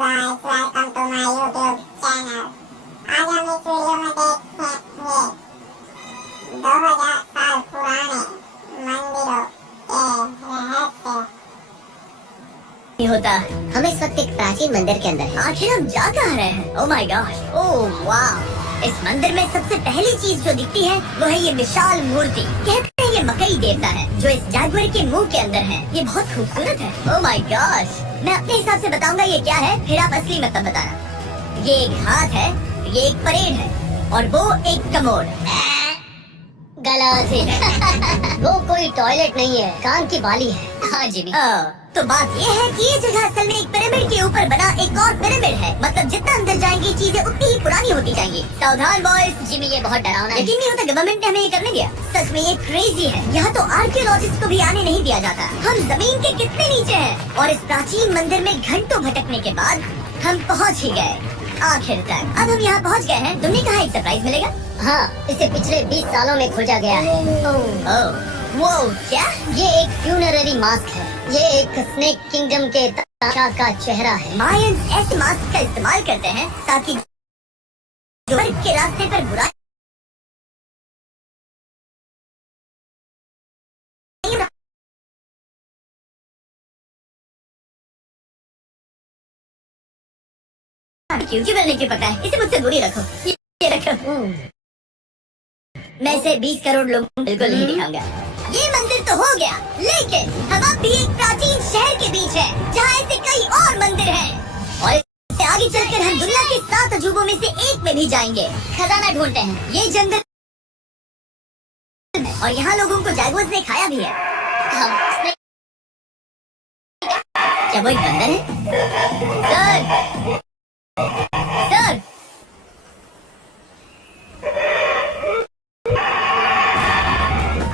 guys, welcome to my YouTube channel। आज हम इस वीडियो में देखेंगे 2000 साल पुराने मंदिरों के रहस्य। नहीं होता। हम इस वक्त एक प्राचीन मंदिर के अंदर हैं। आखिर हम जा कहाँ रहे हैं? ओह माय गॉड, ओह वाह! इस मंदिर में सबसे पहली चीज जो दिखती है वो है ये विशाल मूर्ति। कहते हैं ये मकई देवता है जो इस जानवर के मुंह के अंदर है। ये बहुत खूबसूरत है। ओह माय गॉड, मैं अपने हिसाब से बताऊंगा ये क्या है, फिर आप असली मतलब बताना। ये एक हाथ है, ये एक परेड है और वो एक कमोड। गलत है। वो कोई टॉयलेट नहीं है, कान की बाली है। हाँ जिमी। तो बात ये है कि ये जगह असल में एक पिरामिड के ऊपर बना एक और पिरामिड है। मतलब जितना अंदर जाएंगे चीजें उतनी ही पुरानी होती जाएंगी। सावधान बॉयज। जिमी ये बहुत डरावना है। यकीन नहीं होता गवर्नमेंट ने हमें ये करने दिया। सच में ये क्रेजी है। यहाँ तो आर्कियोलॉजिस्ट को भी आने नहीं दिया जाता। हम जमीन के कितने नीचे हैं और इस प्राचीन मंदिर में घंटों भटकने के बाद हम पहुँच ही गए आखिर तक। अब हम यहाँ पहुँच गए हैं। तुमने कहा एक सरप्राइज मिलेगा? हाँ, इसे पिछले 20 सालों में खोजा गया है। वो क्या? ये एक फ्यूनररी मास्क है। ये एक स्नेक किंगडम के ताशा का चेहरा है। मायंस ऐसे मास्क का इस्तेमाल करते हैं ताकि जो के रास्ते पर बुराई क्योंकि मैंने क्यों पता है? इसे मुझसे दूरी रखो। ये रखो। मैं इसे 20 करोड़ लोगों को बिल्कुल नहीं दिखाऊंगा। ये मंदिर तो हो गया, लेकिन हम अब भी एक प्राचीन शहर के बीच हैं, जहाँ ऐसे कई और मंदिर हैं। और इससे आगे चलकर हम दुनिया के 7 अजूबों में से एक में भी जाएंगे। खजाना ढूंढते हैं। ये जंगल है और यहाँ लोगों को जैगुआर्स ने खाया भी है। क्या वो एक बंदर है? सर,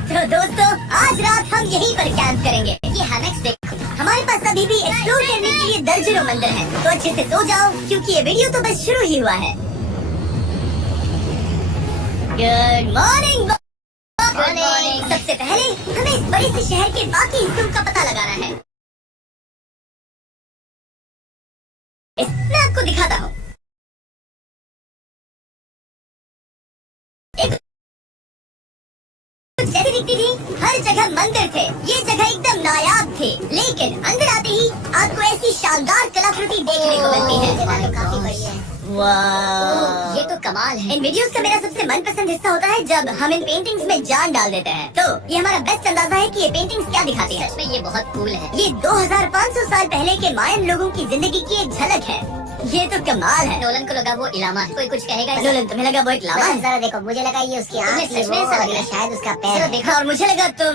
तो दोस्तों आज रात हम यहीं पर कैंप करेंगे। ये हैमक्स देखो। हमारे पास अभी भी एक्सप्लोर करने के लिए दर्जनों मंदिर हैं। तो अच्छे से सो जाओ क्योंकि ये वीडियो तो बस शुरू ही हुआ है। Good morning. सबसे पहले हमें इस बड़े से शहर के बाकी हिस्सों का पता लगाना है। मैं आपको दिखाता हूँ। जैसे दिखती थी हर जगह मंदिर थे। ये जगह एकदम नायाब थे, लेकिन अंदर आते ही आपको ऐसी शानदार कलाकृति देखने को मिलती है। काफी बड़ी है। वाह, ये तो कमाल है। इन वीडियोस का मेरा सबसे मनपसंद हिस्सा होता है जब हम इन पेंटिंग्स में जान डाल देते हैं। तो ये हमारा बेस्ट अंदाजा है कि ये पेंटिंग्स क्या दिखाती है। सच में ये बहुत कूल है। ये 2500 साल पहले के मायन लोगों की जिंदगी की एक झलक है। ये तो कमाल है। नोलन को लगा वो इलामा है। कोई कुछ कहेगा? नोलन तुम्हें लगा वो एक लामा है? जरा देखो, मुझे लगा ये उसकी आँख है, शायद उसका पैर है। देखा, और मुझे लगा तुम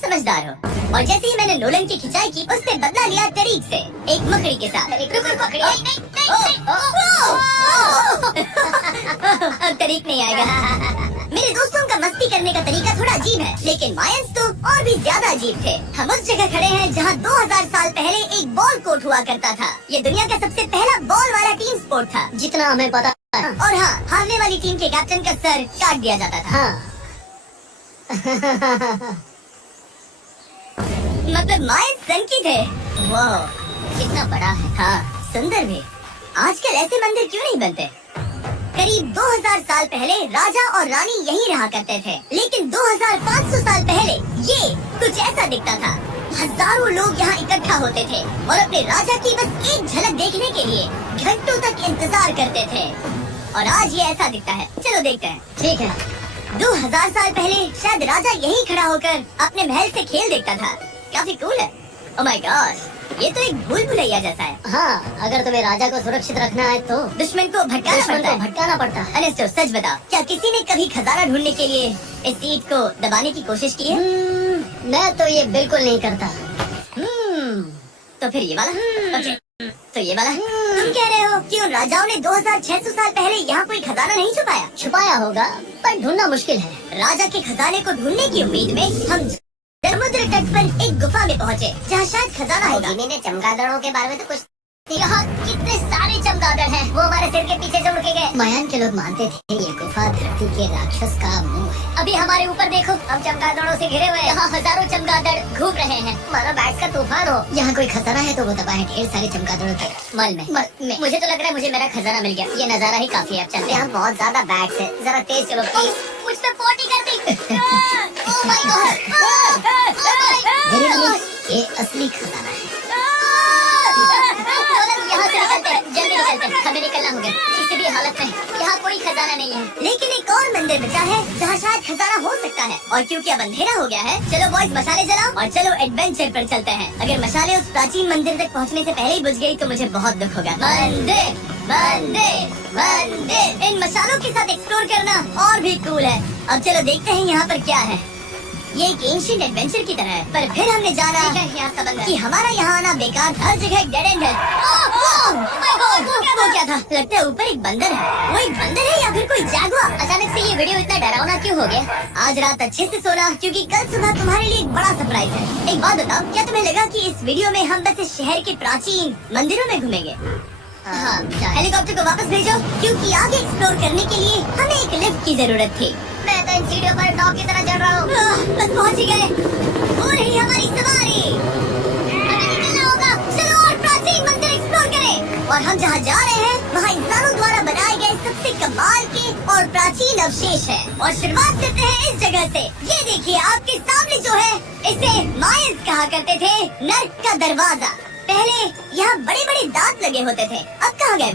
समझदार हो। और जैसे ही मैंने नोलन की खिंचाई की, उसने बदला लिया तरीक से, एक मकड़ी के साथ। अब तरीक नहीं आएगा। मेरे दोस्तों का मस्ती करने का तरीका थोड़ा अजीब है, लेकिन मायंस तो और भी ज्यादा अजीब थे। हम उस जगह खड़े हैं जहाँ 2000 साल पहले एक बॉल कोर्ट हुआ करता था। ये दुनिया का सबसे पहला बॉल वाला टीम स्पोर्ट था, जितना हमें पता है। और हाँ, हारने वाली टीम के कैप्टन का सर काट दिया जाता था। हाँ। मतलब मायंस सनकी थे। वाह, कितना बड़ा है। हाँ, सुंदर भी। आजकल ऐसे मंदिर क्यों नहीं बनते? करीब 2000 साल पहले राजा और रानी यहीं रहा करते थे, लेकिन 2500 साल पहले ये कुछ ऐसा दिखता था। हजारों लोग यहाँ इकट्ठा होते थे और अपने राजा की बस एक झलक देखने के लिए घंटों तक इंतजार करते थे। और आज ये ऐसा दिखता है। चलो देखते हैं। ठीक है। 2000 साल पहले शायद राजा यहीं खड़ा होकर अपने महल से खेल देखता था। काफी कूल है। ओह माय गॉड, ये तो एक भूल भुलैया जैसा है। हाँ, अगर तुम्हें राजा को सुरक्षित रखना है तो दुश्मन को भटकाना पड़ता है। अनेस्टो, सच बताओ, क्या किसी ने कभी खजाना ढूंढने के लिए इस ईंट को दबाने की कोशिश की है? मैं तो ये बिल्कुल नहीं करता। तो फिर ये वाला? तो ये वाला? तुम कह रहे हो कि उन राजाओं ने 2600 साल पहले यहाँ कोई खजाना नहीं छुपाया होगा, पर ढूंढना मुश्किल है। राजा के खजाने को ढूंढने की उम्मीद में हम समुद्र तट पर एक गुफा में पहुँचे, जहाँ शायद खजाना होगा। जिमी ने चमगादड़ों के बारे में तो कुछ। यहाँ कितने सारे चमगादड़ चमगादड़ हैं, वो हमारे सिर के पीछे से उड़ के गए। मायान के लोग मानते थे ये गुफा धरती के राक्षस का मुंह है। अभी हमारे ऊपर देखो, हम चमगादड़ों से घिरे हुए हैं। यहाँ हजारों चमगादड़ घूम रहे हैं, मानो बैट्स का तूफान हो। यहाँ कोई खतरा है तो वो दबा है ढेर सारे चमगादड़ों के मल में। मुझे तो लग रहा है मुझे मेरा खजाना मिल गया। ये नजारा ही काफी है। अब चलते हैं। यहाँ बहुत ज्यादा बैट्स है, जरा तेज चलो प्लीज। मुझ पे पोटी कर दी। ओह माय गॉड, ये असली खजाना है। यहाँ से निकलते हैं, जल्दी निकलते हैं, हमें निकलना होगा। किसी भी हालत में यहाँ कोई खजाना नहीं है, लेकिन एक और मंदिर बचा है जहाँ शायद खजाना हो सकता है। और क्योंकि अब अंधेरा हो गया है, चलो बॉयज मशाले जलाओ और चलो एडवेंचर पर चलते हैं। अगर मशाले उस प्राचीन मंदिर तक पहुँचने से पहले ही बुझ गई तो मुझे बहुत दुख होगा। मंदिर मंदिर मंदिर, इन मशालों के साथ एक्सप्लोर करना और भी कूल है। अब चलो देखते हैं यहाँ पर क्या है। ये एक एंशिएंट एडवेंचर की तरह है, पर फिर हमने जाना कि हमारा यहाँ आना बेकार था। हर जगह एक डेड एंड है। वो क्या था? लगता है ऊपर एक बंदर है। वो एक बंदर है या फिर कोई जैगुआर? अचानक से ये वीडियो इतना डरावना क्यों हो गया? आज रात अच्छे से सोना, क्योंकि कल सुबह तुम्हारे लिए एक बड़ा सरप्राइज है। एक बात बताओ, क्या तुम्हें लगा कि इस वीडियो में हम बस इस शहर के प्राचीन मंदिरों में घूमेंगे? हाँ, हेलीकॉप्टर को वापस भेजो, क्योंकि आगे एक्सप्लोर करने के लिए हमें एक लिफ्ट की जरूरत थी। मैं तो इन सीढ़ियों पर डॉग की तरह चढ़ रहा हूँ। बस पहुँच ही गए। हो रही हमारी सवारी। हमें निकलना होगा। चलो और प्राचीन मंदिर एक्सप्लोर करें। और हम जहाँ जा रहे हैं वहाँ इंसानों द्वारा बनाए गए सबसे कमाल के और प्राचीन अवशेष है। और शुरुआत करते हैं इस जगह से। ये देखिए आपके सामने जो है, इसे मायंस कहा करते थे, नर्क का दरवाजा। पहले यहाँ बड़े बड़े दांत लगे होते थे, अब कहाँ गए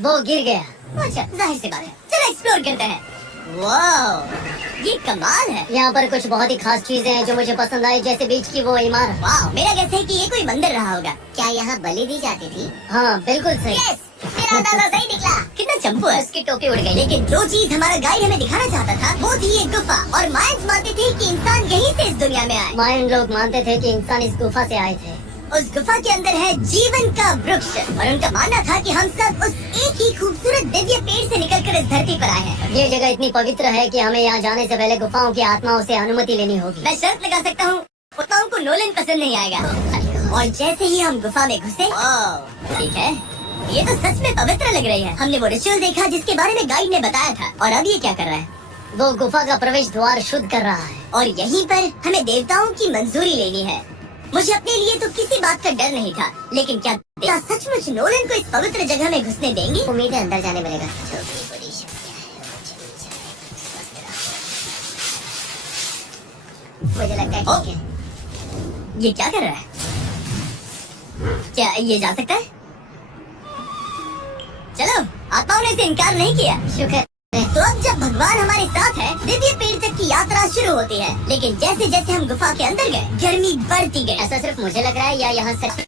वो गिर गया। अच्छा, जाहिर सी बात है। चलो एक्सप्लोर करते हैं। वाह, ये कमाल है। यहाँ पर कुछ बहुत ही खास चीजें हैं जो मुझे पसंद आई, जैसे बीच की वो इमारत। वाह, मेरा गैस है कि ये कोई मंदिर रहा होगा। क्या यहाँ बलि दी जाती थी? हाँ बिल्कुल सही। यस, तेरा अंदाजा सही निकला। कितना चंपू है। उसकी टोपी उड़ गई। लेकिन जो चीज हमारा गाइड हमें दिखाना चाहता था वो थी ये गुफा। और मायंस मानते थे कि इंसान यहीं से इस दुनिया में आए। मायन लोग मानते थे कि इंसान इस गुफा से आए थे। उस गुफा के अंदर है जीवन का वृक्ष, और उनका मानना था कि हम सब उस एक ही खूबसूरत दिव्य पेड़ से निकलकर इस धरती पर आए हैं। ये जगह इतनी पवित्र है कि हमें यहाँ जाने से पहले गुफाओं की आत्माओं से अनुमति लेनी होगी। मैं शर्त लगा सकता हूँ, गुफाओं को नोलन पसंद नहीं आएगा। और जैसे ही हम गुफा में घुसे, ठीक है, ये तो सच में पवित्र लग रही है। हमने वो रिचुअल देखा जिसके बारे में गाइड ने बताया था। और अब ये क्या कर रहा है? वो गुफा का प्रवेश द्वार शुद्ध कर रहा है, और यहीं पर हमें देवताओं की मंजूरी लेनी है। मुझे अपने लिए तो किसी बात का डर नहीं था, लेकिन क्या सचमुच नोलन को इस पवित्र जगह में घुसने देंगे? उम्मीद है अंदर जाने मिलेगा। मुझे लगता है ठीक है। ये क्या कर रहा है? क्या ये जा सकता है? चलो, आत्माओं ने इसे इनकार नहीं किया। शुक्र। तो अब जब भगवान हमारे साथ है, दिव्य पेड़ तक की यात्रा शुरू होती है। लेकिन जैसे जैसे हम गुफा के अंदर गए, गर्मी बढ़ती गई। ऐसा सिर्फ मुझे लग रहा है या यहाँ सच?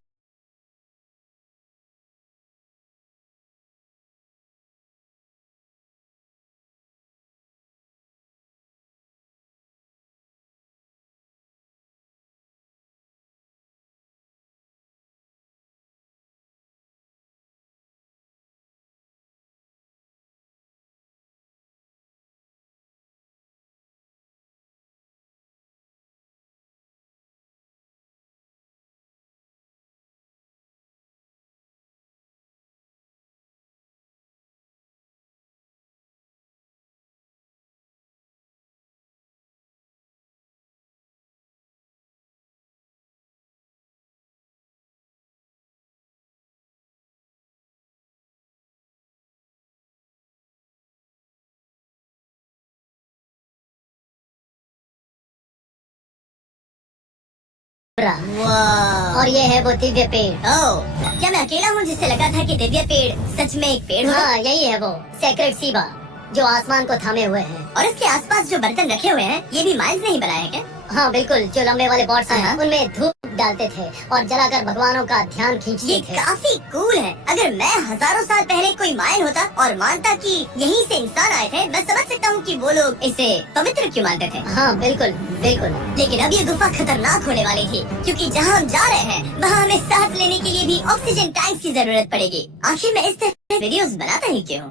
और ये है वो दिव्य पेड़। क्या मैं अकेला हूँ जिससे लगा था कि दिव्य पेड़ सच में एक पेड़ होगा? हाँ, यही है वो सेक्रेड सीबा जो आसमान को थामे हुए है। और इसके आसपास जो बर्तन रखे हुए हैं, ये भी माइंस ने ही बनाए हैं क्या? हाँ बिल्कुल, जो लंबे वाले पॉट्स हैं उनमें धूप डालते थे और जलाकर भगवानों का ध्यान खींचते थे। ये काफी कूल है। अगर मैं हजारों साल पहले कोई मायन होता और मानता कि यहीं से इंसान आए थे, मैं समझ सकता हूँ कि वो लोग इसे पवित्र क्यों मानते थे। हाँ बिल्कुल बिल्कुल। लेकिन अब ये गुफा खतरनाक होने वाली थी, क्योंकि जहाँ हम जा रहे हैं वहाँ हमें सांस लेने के लिए भी ऑक्सीजन टैंक की जरूरत पड़ेगी। आखिर मैं इस तरह वीडियोस बनाता ही क्यों?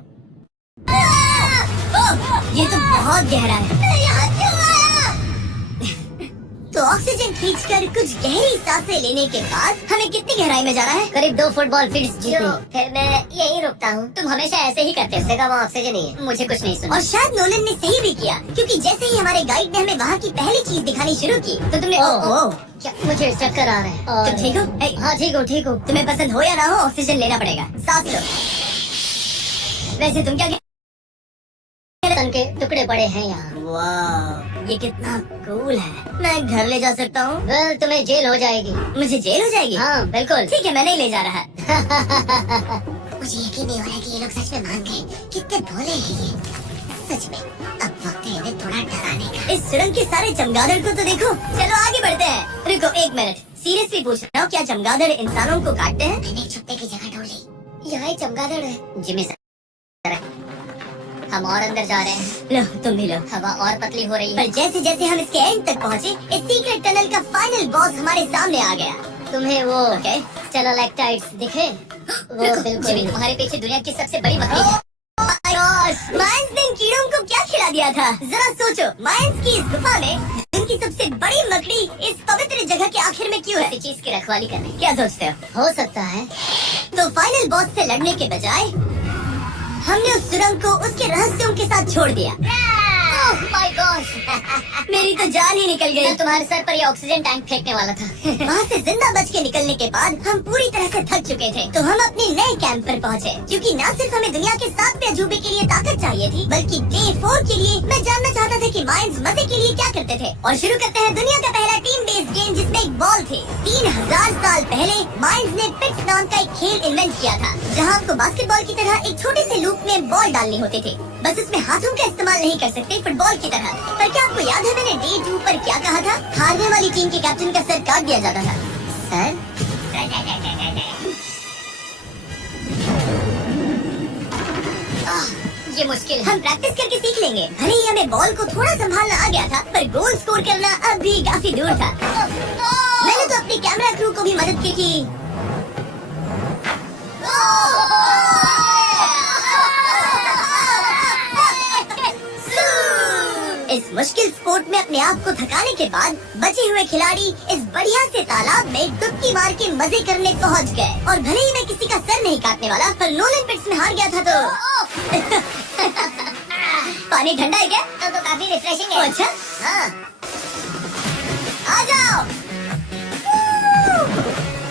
ये तो बहुत गहरा है। तो ऑक्सीजन खींचकर कुछ गहरी सांसें लेने के बाद हमें कितनी गहराई में जाना है? करीब 2 फुटबॉल फील्ड जितनी। फिर मैं यही रुकता हूँ। तुम हमेशा ऐसे ही करते हो। वो ऑक्सीजन ही है। मुझे कुछ नहीं सुना। और शायद नोलन ने सही भी किया, क्योंकि जैसे ही हमारे गाइड ने हमें वहाँ की पहली चीज दिखानी शुरू की तो तुमने क्या? मुझे चक्कर आ रहे हैं। तुम ठीक हो? हाँ ठीक हूँ। तुम्हें पसंद हो या ना हो, ऑक्सीजन लेना पड़ेगा। सांस लो। वैसे तुम क्या तन के टुकड़े पड़े हैं यहाँ। वाह, ये कितना कूल है। मैं घर ले जा सकता हूँ? वेल, तुम्हें जेल हो जाएगी। मुझे जेल हो जाएगी? हाँ बिल्कुल। ठीक है, मैं नहीं ले जा रहा। मुझे यकीन नहीं हो रहा है कि ये लोग सच में मान गए। कितने भोले हैं ये। सच में अब वक्त है इन्हें थोड़ा डराने का। इस सुरंग के सारे चमगादड़ को तो देखो। चलो आगे बढ़ते हैं। रुको 1 मिनट, सीरियसली पूछ रहा हूँ, क्या चमगादड़ इंसानों को काटते हैं? मैंने एक छुपने की जगह ढूंढ ली। यहाँ एक चमगादड़ है। जिम्मी सर, हम और अंदर जा रहे हैं। लो तुम भी लो। हवा और पतली हो रही है। पर जैसे जैसे हम इसके एंड तक पहुँचे, इस सीक्रेट टनल का फाइनल बॉस हमारे सामने आ गया। तुम्हें वो स्टेलाक्टाइट्स दिखे? वो बिल्कुल तुम्हारे पीछे दुनिया की सबसे बड़ी मकड़ी है। मायंस ने इन कीड़ों को क्या खिला दिया था? जरा सोचो, मायंस की इस गुफा में उनकी सबसे बड़ी मकड़ी इस पवित्र जगह के आखिर में क्यों है? इस चीज की रखवाली करने। क्या सोचते हो सकता है तो फाइनल बॉस से लड़ने के बजाय हमने उस सुरंग को उसके रहस्यों के साथ छोड़ दिया। ओह माय गॉड, मेरी तो जान ही निकल गई। तुम्हारे सर पर ये ऑक्सीजन टैंक फेंकने वाला था। वहाँ से जिंदा बच के निकलने के बाद हम पूरी तरह से थक चुके थे, तो हम अपने नए कैंप पर पहुँचे, क्योंकि न सिर्फ हमें दुनिया के 7वें अजूबे के लिए ताकत चाहिए थी, बल्कि डे 4 के लिए मैं जानना चाहता था कि मायंस मजे के लिए क्या करते थे। और शुरू करते हैं दुनिया का पहला टीम बेस्ड गेम, जिसमें एक बॉल थे। 3000 साल पहले मायंस ने पिट्स नाम का एक खेल इन्वेंट किया था, जहाँ आपको बास्केटबॉल की तरह एक छोटे से लूप में बॉल डालने होते थे। बस उसमें हाथों का इस्तेमाल नहीं कर सकते फुटबॉल की तरह। पर क्या आपको याद है मैंने डे 2 पर क्या कहा था? हारने वाली टीम के कैप्टन का सर काट दिया जाता था। सर? ये मुश्किल। हम प्रैक्टिस करके सीख लेंगे। भले ही हमें बॉल को थोड़ा संभालना आ गया था, पर गोल स्कोर करना अब भी काफी दूर था। मैंने तो अपनी कैमरा क्रू को भी मदद की थी। इस मुश्किल स्पोर्ट में अपने आप को थकाने के बाद बचे हुए खिलाड़ी इस बढ़िया से तालाब में डुबकी मार के मजे करने पहुंच गए। और भले ही मैं किसी का सर नहीं काटने वाला, पर नोलन पिट्स में हार गया था तो पानी ठंडा है क्या? तो काफी रिफ्रेशिंग है। अच्छा हाँ, आ जाओ।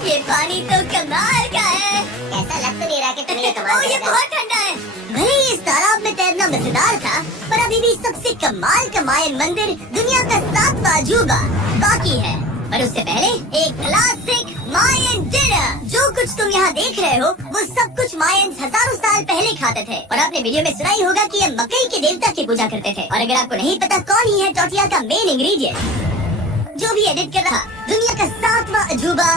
ये पानी तो कमाल का है। ऐसा लग तो नहीं रहा कि तुम्हें कमाल ये बहुत ठंडा है। भले ही इस तालाब में तैरना मजेदार था, पर अभी भी सबसे कमाल का मायन मंदिर, दुनिया का 7वां अजूबा बाकी है। पर उससे पहले एक क्लासिक मायन डिनर। जो कुछ तुम यहाँ देख रहे हो, वो सब कुछ मायंस हजारों साल पहले खाते थे। और आपने वीडियो में सुना ही होगा कि ये मकई के देवता की पूजा करते थे। और अगर आपको नहीं पता कौन ही है टोटिया का मेन इंग्रेडिएंट, जो भी एडिट कर रहा, दुनिया का 7वां अजूबा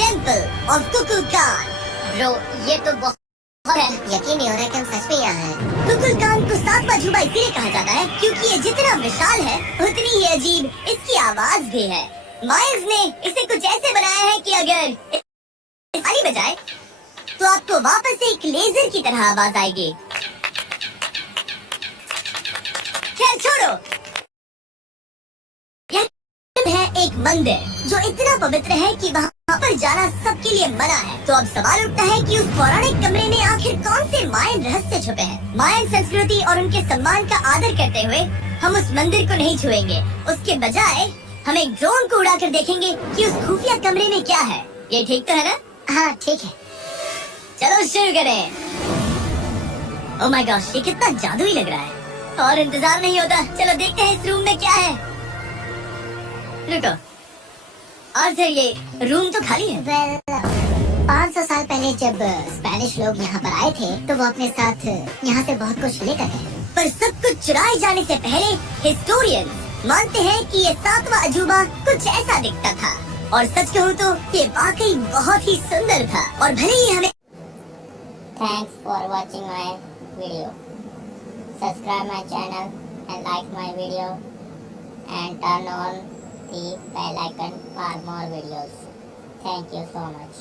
टेम्पल ऑफ कुकुलकान। ब्रो ये तो बहुत है, यकीन नहीं हो रहा है कि हम सच में यहाँ हैं। कुकुलकान को 7वां अजूबा इसलिए कहा जाता है क्योंकि ये जितना विशाल है, उतनी ही अजीब इसकी आवाज भी है। मायंस ने इसे कुछ ऐसे बनाया है कि अगर ताली बजाए तो आपको वापस एक लेजर की तरह आवाज आएगी। खैर छोड़ो, यह है एक मंदिर जो इतना पवित्र है कि वहाँ पर जाना सबके लिए मना है। तो अब सवाल उठता है कि उस पौराणिक कमरे में आखिर कौन से मायन रहस्य छुपे हैं। मायन संस्कृति और उनके सम्मान का आदर करते हुए हम उस मंदिर को नहीं छुएंगे। उसके बजाय हम एक ड्रोन को उड़ाकर देखेंगे कि उस खुफिया कमरे में क्या है। ये ठीक तो है ना? हाँ ठीक है, चलो शुरू करें। ओह माय गॉश, ये कितना जादुई लग रहा है। और इंतजार नहीं होता, चलो देखते हैं इस रूम में क्या है। रुको आर्थर, ये रूम तो खाली है। 500 साल पहले जब स्पेनिश लोग यहाँ पर आए थे, तो वो अपने साथ यहाँ से बहुत कुछ लेकर गए। पर सब कुछ चुराए जाने से पहले हिस्टोरियन मानते हैं कि ये 7वां अजूबा कुछ ऐसा दिखता था। और सच कहूँ तो ये वाकई बहुत ही सुंदर था। और भले ही हमें Thanks for watching my video. Subscribe my channel and like my video and turn on the bell icon for more videos. Thank you so much.